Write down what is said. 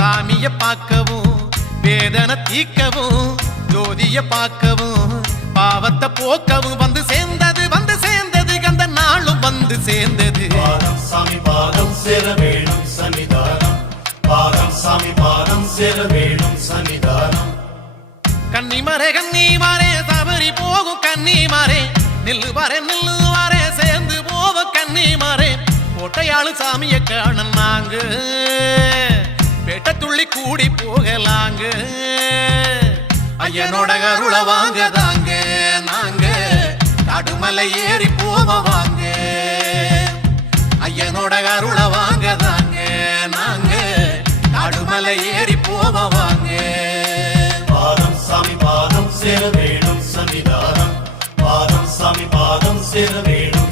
சாமிய பார்க்கவும் வேதனை தீக்கவும் ஜோதிய பார்க்கவும் பாவத்தை போக்கவும் வந்து சேர்ந்தது கந்த நாளும் வந்து சேர்ந்தது. பாதம் சாமி பாதம் சேர வேணும் சன்னிதானம், பாதம் சாமி பாதம் சேர வேணும் சன்னிதானம். கன்னிமாரே சபரி போகும் கன்னிமாரே நில்லுவாரே சேர்ந்து போவோம் கன்னிமாரே. கோட்டையாளு சாமிய காண நாங்க பேட்ட துள்ளி கூடி போகலாங்க. ஐயனோட அருள வாங்க தாங்க நாங்க கடுமலை ஏறி போவாங்க. ஐயனோட அருள வாங்க தாங்க நாங்க கடுமலை ஏறி போவாங்க. பாதம் சாமி பாதம் சேர வேணும் சன்னிதானம், பாதம் சாமி பாதம் சேர வேணும்